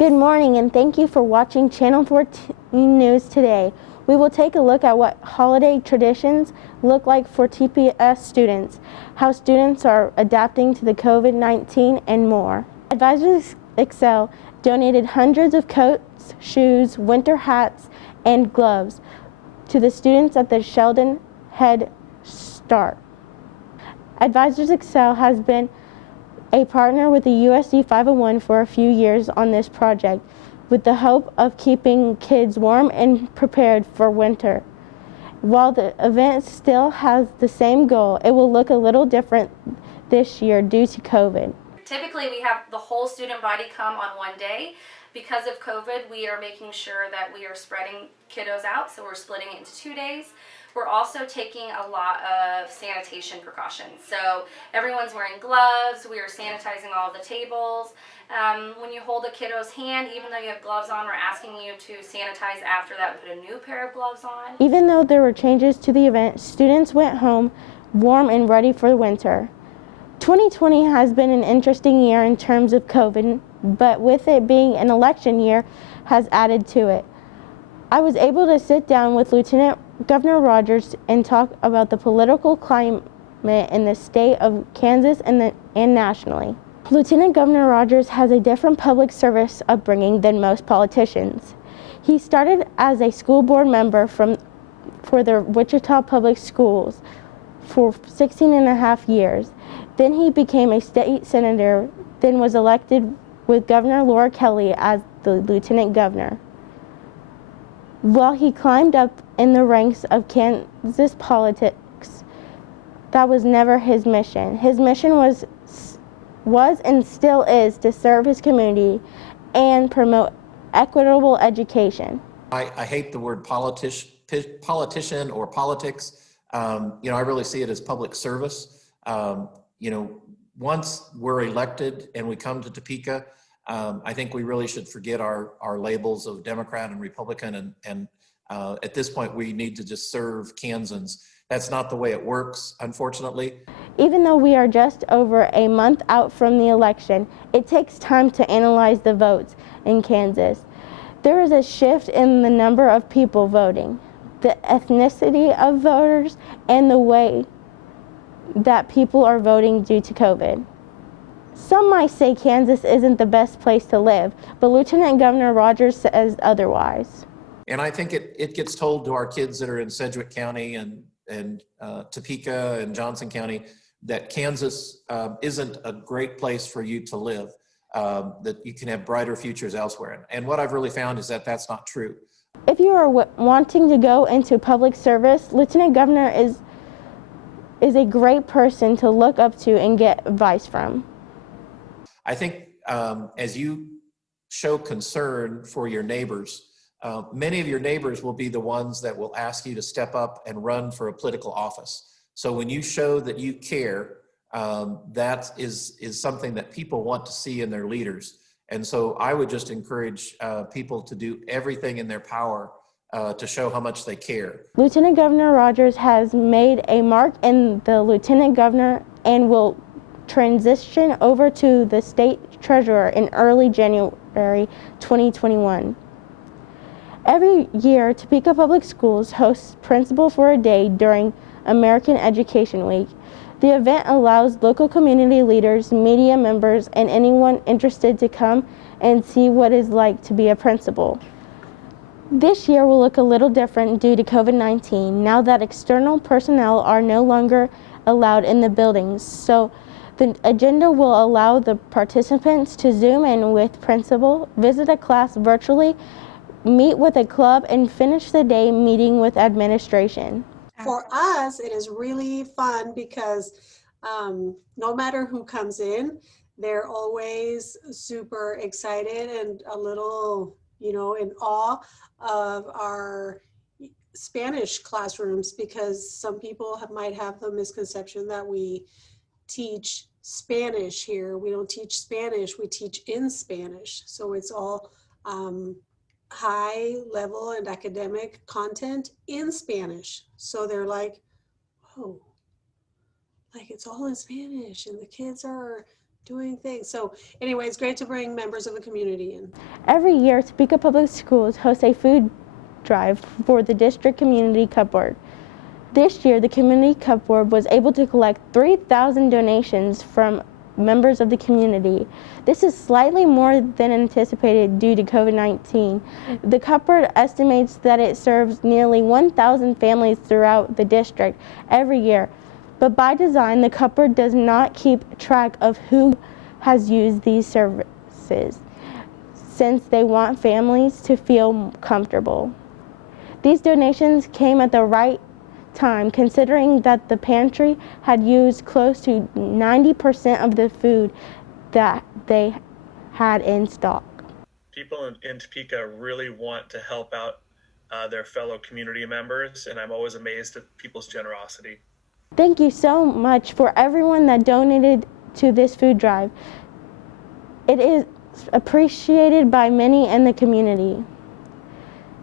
Good morning and thank you for watching Channel 14 News today. We will take a look at what holiday traditions look like for TPS students, how students are adapting to the COVID-19 and more. Advisors Excel donated hundreds of coats, shoes, winter hats, and gloves to the students at the Sheldon Head Start. Advisors Excel has been a partner with the USD 501 for a few years on this project, with the hope of keeping kids warm and prepared for winter. While the event still has the same goal, it will look a little different this year due to COVID. Typically, we have the whole student body come on one day. Because of COVID, we are making sure that we are spreading kiddos out, so we're splitting it into 2 days. We're also taking a lot of sanitation precautions. So everyone's wearing gloves, we are sanitizing all of the tables. When you hold a kiddo's hand, even though you have gloves on, we're asking you to sanitize after that and put a new pair of gloves on. Even though there were changes to the event, students went home warm and ready for winter. 2020 has been an interesting year in terms of COVID, but with it being an election year has added to it. I was able to sit down with Lieutenant Governor Rogers and talk about the political climate in the state of Kansas and nationally. Lieutenant Governor Rogers has a different public service upbringing than most politicians. He started as a school board member for the Wichita Public Schools for 16 and a half years. Then he became a state senator, then was elected with Governor Laura Kelly as the lieutenant governor. While he climbed up in the ranks of Kansas politics, that was never his mission. His mission was and still is to serve his community and promote equitable education. I hate the word politician or politics. I really see it as public service. Once we're elected and we come to Topeka, I think we really should forget our labels of Democrat and Republican, and at this point we need to just serve Kansans. That's not the way it works, unfortunately. Even though we are just over a month out from the election, it takes time to analyze the votes in Kansas. There is a shift in the number of people voting, the ethnicity of voters, and the way that people are voting due to COVID. Some might say Kansas isn't the best place to live, but Lieutenant Governor Rogers says otherwise. And I think it gets told to our kids that are in Sedgwick County and Topeka and Johnson County that Kansas isn't a great place for you to live, that you can have brighter futures elsewhere. And what I've really found is that that's not true. If you are wanting to go into public service, Lieutenant Governor is a great person to look up to and get advice from. I think as you show concern for your neighbors, many of your neighbors will be the ones that will ask you to step up and run for a political office. So when you show that you care, that is something that people want to see in their leaders. And so I would just encourage people to do everything in their power to show how much they care. Lieutenant Governor Rogers has made a mark in the Lieutenant Governor and will transition over to the state treasurer in early January 2021. Every year, Topeka Public Schools hosts Principal for a Day during American Education Week. The event allows local community leaders, media members, and anyone interested to come and see what it's like to be a principal. This year will look a little different due to COVID-19, now that external personnel are no longer allowed in the buildings. So the agenda will allow the participants to Zoom in with principal, visit a class virtually, meet with a club, and finish the day meeting with administration. For us, it is really fun because no matter who comes in, they're always super excited and a little, in awe of our Spanish classrooms, because some people might have the misconception that we teach Spanish here. We don't teach Spanish, we teach in Spanish. So it's all high level and academic content in Spanish. So they're like, oh, like it's all in Spanish and the kids are doing things. So anyway, it's great to bring members of the community in. Every year, Topeka Public Schools hosts a food drive for the district community cupboard. This year, the community cupboard was able to collect 3,000 donations from members of the community. This is slightly more than anticipated due to COVID-19. The cupboard estimates that it serves nearly 1,000 families throughout the district every year. But by design, the cupboard does not keep track of who has used these services, since they want families to feel comfortable. These donations came at the right time, considering that the pantry had used close to 90% of the food that they had in stock. People in Topeka really want to help out their fellow community members, and I'm always amazed at people's generosity. Thank you so much for everyone that donated to this food drive. It is appreciated by many in the community.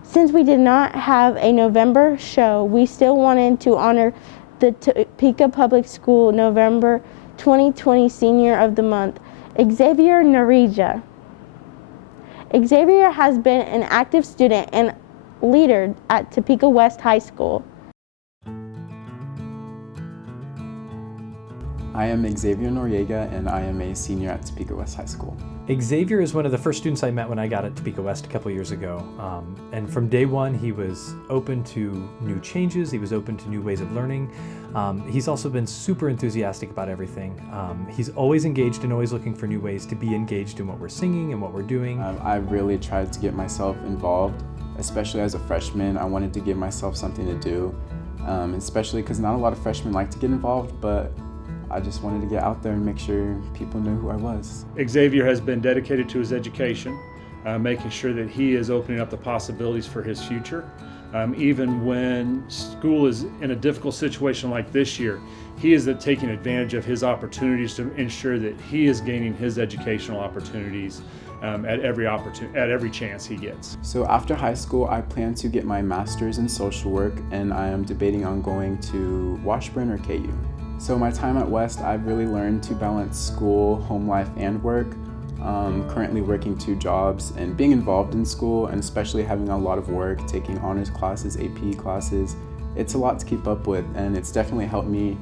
Since we did not have a November show, we still wanted to honor the Topeka Public School November 2020 Senior of the Month, Xavier Narija. Xavier has been an active student and leader at Topeka West High School. I am Xavier Noriega, and I am a senior at Topeka West High School. Xavier is one of the first students I met when I got at Topeka West a couple years ago. And from day one, he was open to new changes. He was open to new ways of learning. He's also been super enthusiastic about everything. He's always engaged and always looking for new ways to be engaged in what we're singing and what we're doing. I really tried to get myself involved, especially as a freshman. I wanted to give myself something to do, especially because not a lot of freshmen like to get involved, but I just wanted to get out there and make sure people knew who I was. Xavier has been dedicated to his education, making sure that he is opening up the possibilities for his future. Even when school is in a difficult situation like this year, he is taking advantage of his opportunities to ensure that he is gaining his educational opportunities at every chance he gets. So after high school, I plan to get my master's in social work, and I am debating on going to Washburn or KU. So my time at West, I've really learned to balance school, home life, and work. Currently working 2 jobs and being involved in school, and especially having a lot of work, taking honors classes, AP classes. It's a lot to keep up with, and it's definitely helped me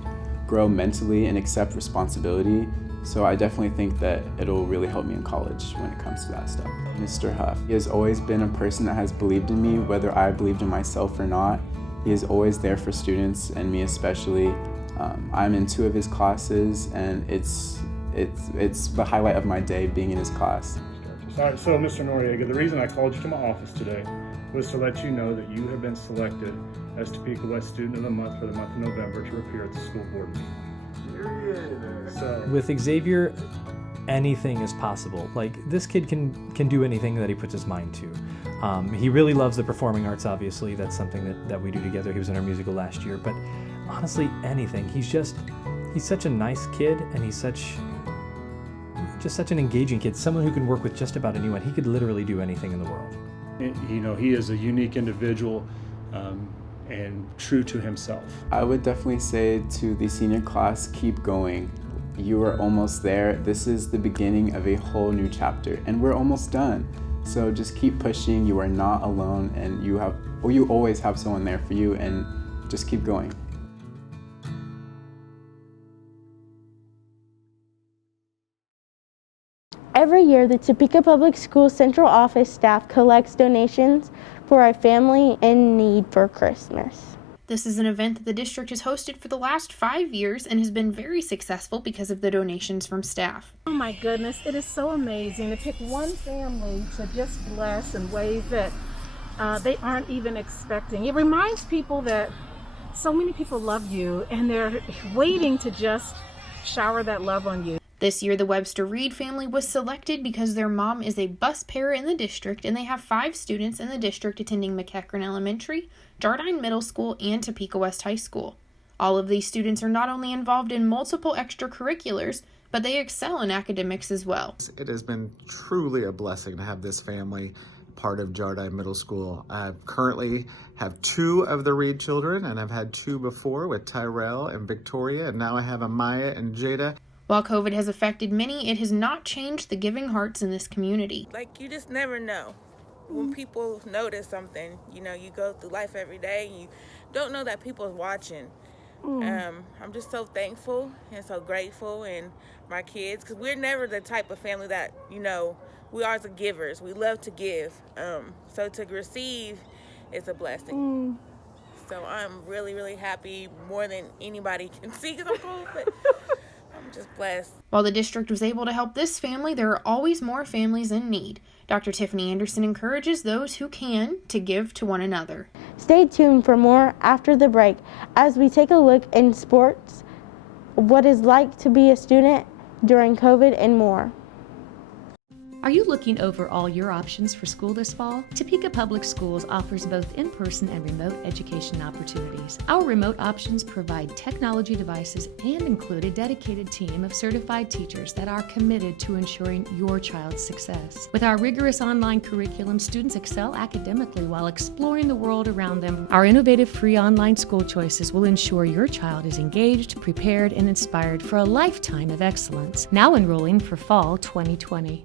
grow mentally and accept responsibility. So I definitely think that it'll really help me in college when it comes to that stuff. Mr. Huff, he has always been a person that has believed in me, whether I believed in myself or not. He is always there for students, and me especially. I'm in 2 of his classes, and it's the highlight of my day being in his class. So Mr. Noriega, the reason I called you to my office today was to let you know that you have been selected as Topeka West Student of the Month for the month of November to appear at the school board meeting. With Xavier, anything is possible. Like, this kid can do anything that he puts his mind to. He really loves the performing arts, obviously. That's something that we do together. He was in our musical last year, but honestly, anything. He's such a nice kid, and he's just such an engaging kid, someone who can work with just about anyone. He could literally do anything in the world. You know, he is a unique individual and true to himself. I would definitely say to the senior class, keep going. You are almost there. This is the beginning of a whole new chapter, and we're almost done. So just keep pushing. You are not alone, and you always have someone there for you, and just keep going. Every year, the Topeka Public Schools Central Office staff collects donations for a family in need for Christmas. This is an event that the district has hosted for the last 5 years and has been very successful because of the donations from staff. Oh my goodness, it is so amazing to pick one family to just bless in ways that they aren't even expecting. It reminds people that so many people love you and they're waiting to just shower that love on you. This year, the Webster Reed family was selected because their mom is a bus parent in the district, and they have 5 students in the district attending McEachern Elementary, Jardine Middle School, and Topeka West High School. All of these students are not only involved in multiple extracurriculars, but they excel in academics as well. It has been truly a blessing to have this family part of Jardine Middle School. I currently have 2 of the Reed children, and I've had 2 before with Tyrell and Victoria, and now I have Amaya and Jada. While COVID has affected many, it has not changed the giving hearts in this community. Like, you just never know when people notice something. You know, you go through life every day and you don't know that people are watching. I'm just so thankful and so grateful, and my kids, because we're never the type of family that, you know, we are the givers. We love to give. So to receive is a blessing. So I'm really, really happy, more than anybody can see, because I'm cold, but I'm just blessed. While the district was able to help this family, there are always more families in need. Dr. Tiffany Anderson encourages those who can to give to one another. Stay tuned for more after the break as we take a look in sports, what it's like to be a student during COVID, and more. Are you looking over all your options for school this fall? Topeka Public Schools offers both in-person and remote education opportunities. Our remote options provide technology devices and include a dedicated team of certified teachers that are committed to ensuring your child's success. With our rigorous online curriculum, students excel academically while exploring the world around them. Our innovative free online school choices will ensure your child is engaged, prepared, and inspired for a lifetime of excellence. Now enrolling for fall 2020.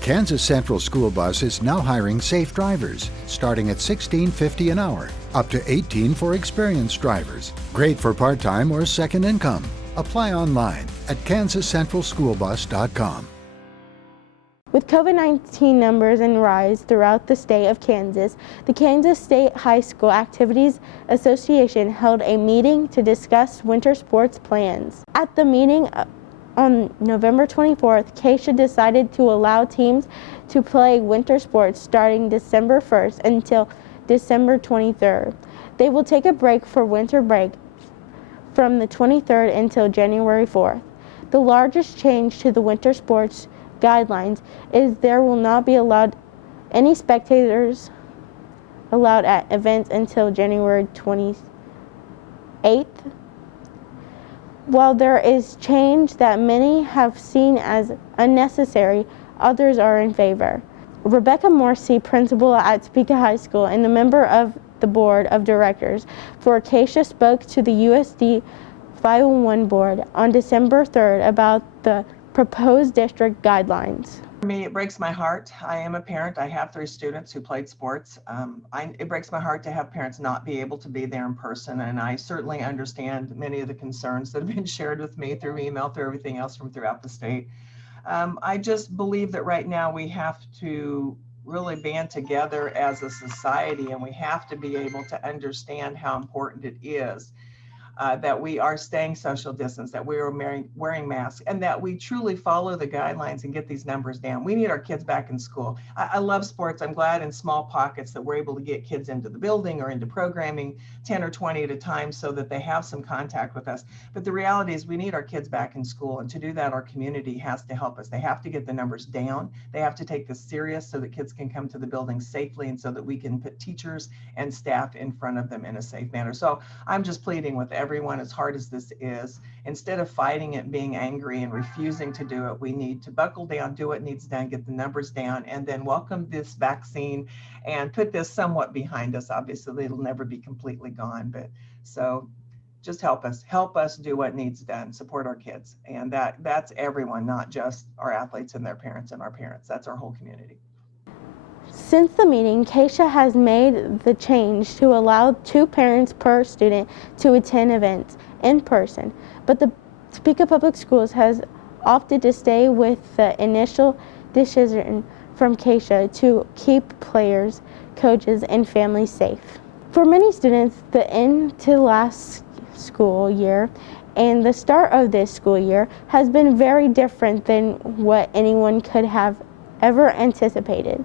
Kansas Central School Bus is now hiring safe drivers, starting at $16.50 an hour, up to $18 for experienced drivers. Great for part-time or second income. Apply online at kansascentralschoolbus.com. With COVID-19 numbers and rise throughout the state of Kansas, the Kansas State High School Activities Association held a meeting to discuss winter sports plans. At the meeting on November 24th, KSHA decided to allow teams to play winter sports starting December 1st until December 23rd. They will take a break for winter break from the 23rd until January 4th. The largest change to the winter sports guidelines is there will not be allowed any spectators allowed at events until January 28th. While there is change that many have seen as unnecessary, others are in favor. Rebecca Morsi, principal at Topeka High School and a member of the board of directors for KSHA, spoke to the USD 501 board on December 3rd about the proposed district guidelines. For me, it breaks my heart. I am a parent. I have 3 students who played sports. It breaks my heart to have parents not be able to be there in person, and I certainly understand many of the concerns that have been shared with me through email, through everything else from throughout the state. I just believe that right now we have to really band together as a society, and we have to be able to understand how important it is that we are staying social distance, that we are wearing masks, and that we truly follow the guidelines and get these numbers down. We need our kids back in school. I love sports. I'm glad in small pockets that we're able to get kids into the building or into programming 10 or 20 at a time so that they have some contact with us. But the reality is we need our kids back in school, and to do that, our community has to help us. They have to get the numbers down. They have to take this serious so that kids can come to the building safely and so that we can put teachers and staff in front of them in a safe manner. So I'm just pleading with everyone, as hard as this is, instead of fighting it, being angry and refusing to do it, we need to buckle down, do what needs done, get the numbers down, and then welcome this vaccine and put this somewhat behind us. Obviously, it'll never be completely gone, but so just help us do what needs done, support our kids. And that's everyone, not just our athletes and their parents and our parents. That's our whole community. Since the meeting, KSHA has made the change to allow 2 parents per student to attend events in person, but the Topeka Public Schools has opted to stay with the initial decision from KSHA to keep players, coaches, and families safe. For many students, the end to last school year and the start of this school year has been very different than what anyone could have ever anticipated.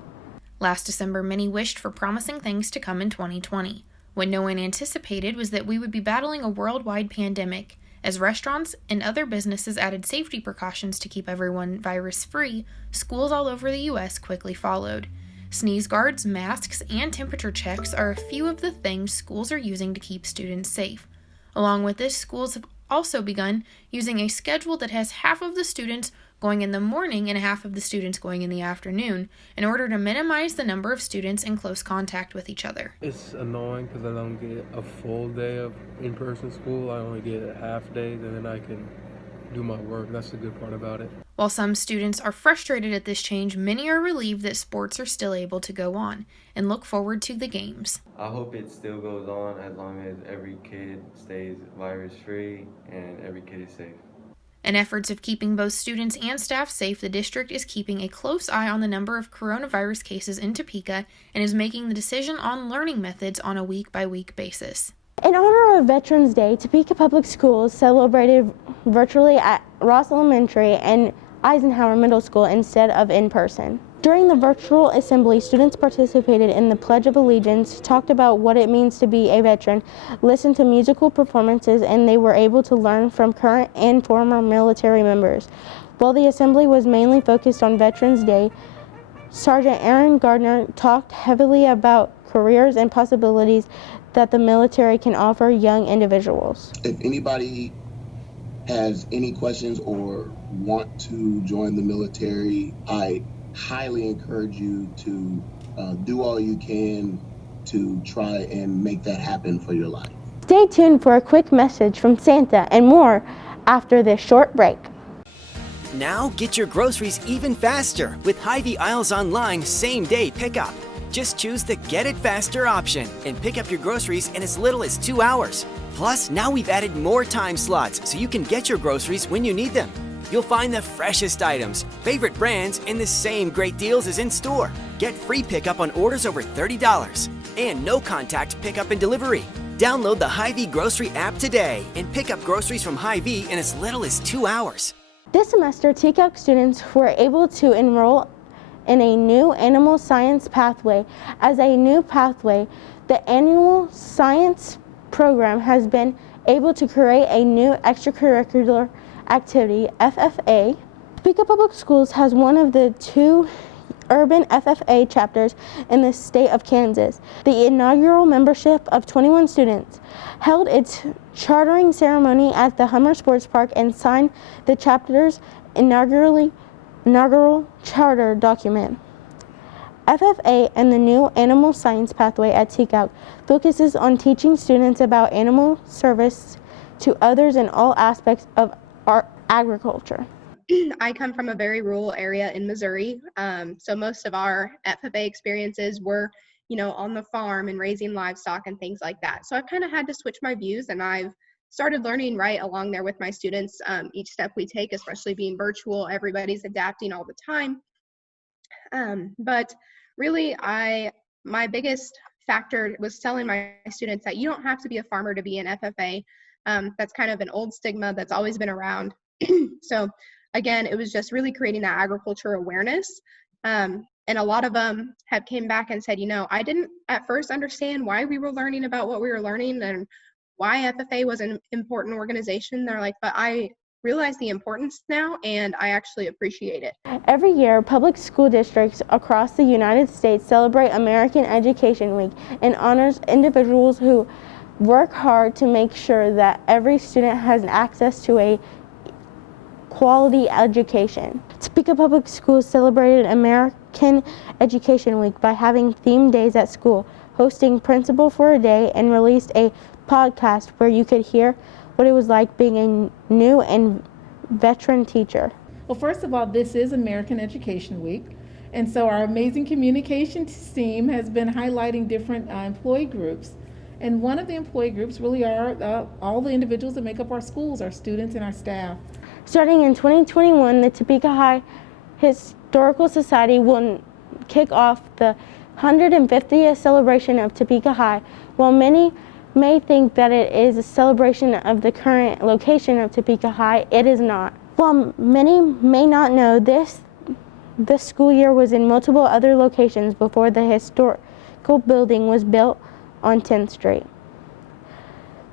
Last December, many wished for promising things to come in 2020. What no one anticipated was that we would be battling a worldwide pandemic. As restaurants and other businesses added safety precautions to keep everyone virus-free, schools all over the U.S. quickly followed. Sneeze guards, masks, and temperature checks are a few of the things schools are using to keep students safe. Along with this, schools have also begun using a schedule that has half of the students going in the morning and half of the students going in the afternoon in order to minimize the number of students in close contact with each other. It's annoying because I don't get a full day of in-person school. I only get half days, and then I can do my work. That's the good part about it. While some students are frustrated at this change, many are relieved that sports are still able to go on and look forward to the games. I hope it still goes on as long as every kid stays virus-free and every kid is safe. In efforts of keeping both students and staff safe, the district is keeping a close eye on the number of coronavirus cases in Topeka and is making the decision on learning methods on a week-by-week basis. In honor of Veterans Day, Topeka Public Schools celebrated virtually at Ross Elementary and Eisenhower Middle School instead of in person. During the virtual assembly, students participated in the Pledge of Allegiance, talked about what it means to be a veteran, listened to musical performances, and they were able to learn from current and former military members. While the assembly was mainly focused on Veterans Day, Sergeant Aaron Gardner talked heavily about careers and possibilities that the military can offer young individuals. If anybody has any questions or want to join the military, I highly encourage you to do all you can to try and make that happen for your life. Stay tuned for a quick message from Santa and more after this short break. Now get your groceries even faster with Hy-Vee Aisles Online same-day pickup. Just choose the Get It Faster option and pick up your groceries in as little as 2 hours. Plus, now we've added more time slots so you can get your groceries when you need them. You'll find the freshest items, favorite brands, and the same great deals as in-store. Get free pickup on orders over $30 and no contact pickup and delivery. Download the Hy-Vee Grocery app today and pick up groceries from Hy-Vee in as little as 2 hours. This semester, TCALC students were able to enroll in a new animal science pathway. As a new pathway, the annual science program has been able to create a new extracurricular activity, FFA. Topeka Public Schools has one of the 2 urban FFA chapters in the state of Kansas. The inaugural membership of 21 students held its chartering ceremony at the Hummer Sports Park and signed the chapter's inaugural charter document. FFA and the new animal science pathway at TCALC focuses on teaching students about animal service to others in all aspects of our agriculture. I come from a very rural area in Missouri, so most of our FFA experiences were, on the farm and raising livestock and things like that. So I've kind of had to switch my views, and I've started learning right along there with my students. Each step we take, especially being virtual, everybody's adapting all the time. But really, my biggest factor was telling my students that you don't have to be a farmer to be an FFA. That's kind of an old stigma that's always been around. So again, it was just really creating that agriculture awareness. And a lot of them have came back and said, I didn't at first understand why we were learning about what we were learning and why FFA was an important organization. They're like, but I realize the importance now and I actually appreciate it. Every year, public school districts across the United States celebrate American Education Week and honors individuals who work hard to make sure that every student has access to a quality education. Topeka Public Schools celebrated American Education Week by having themed days at school, hosting Principal for a Day, and released a podcast where you could hear what it was like being a new and veteran teacher. Well, first of all, this is American Education Week, and so our amazing communications team has been highlighting different employee groups. And one of the employee groups really are all the individuals that make up our schools, our students and our staff. Starting in 2021, the Topeka High Historical Society will kick off the 150th celebration of Topeka High. While many may think that it is a celebration of the current location of Topeka High, it is not. While many may not know, this school year was in multiple other locations before the historical building was built on 10th Street.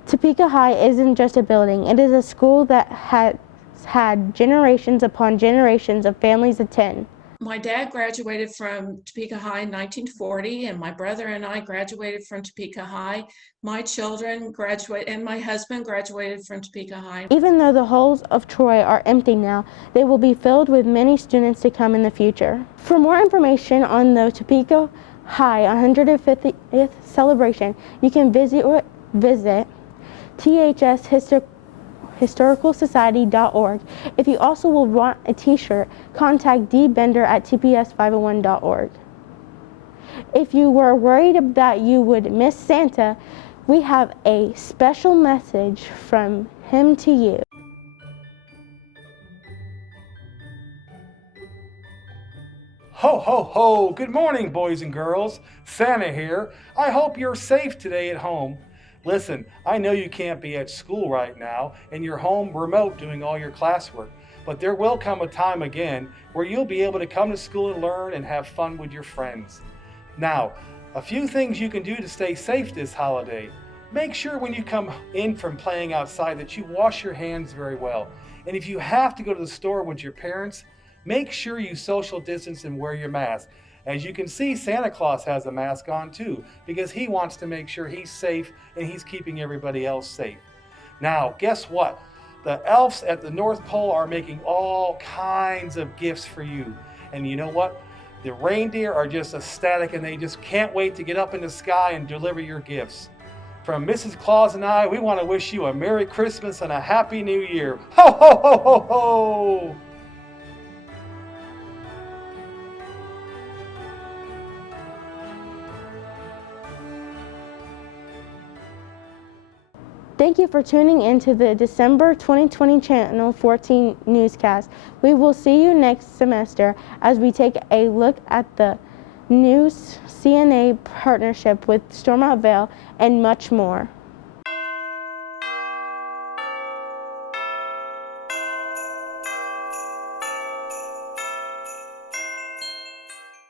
Topeka High isn't just a building, it is a school that has had generations upon generations of families attend. My dad graduated from Topeka High in 1940, and my brother and I graduated from Topeka High. My children graduated, and my husband graduated from Topeka High. Even though the halls of Troy are empty now, they will be filled with many students to come in the future. For more information on the Topeka High 150th celebration, you can visit THS historicalsociety.org. If you also will want a t-shirt, contact dbender@tps501.org. If you were worried that you would miss Santa, we have a special message from him to you. Ho, ho, ho! Good morning, boys and girls. Santa here. I hope you're safe today at home. Listen, I know you can't be at school right now and you're home remote doing all your classwork, but there will come a time again where you'll be able to come to school and learn and have fun with your friends. Now, a few things you can do to stay safe this holiday. Make sure when you come in from playing outside that you wash your hands very well. And if you have to go to the store with your parents, make sure you social distance and wear your mask. As you can see, Santa Claus has a mask on too, because he wants to make sure he's safe and he's keeping everybody else safe. Now, guess what? The elves at the North Pole are making all kinds of gifts for you. And you know what? The reindeer are just ecstatic and they just can't wait to get up in the sky and deliver your gifts. From Mrs. Claus and I, we want to wish you a Merry Christmas and a Happy New Year. Ho, ho, ho, ho, ho! Thank you for tuning in to the December 2020 Channel 14 newscast. We will see you next semester as we take a look at the new CNA partnership with Stormont Vale and much more.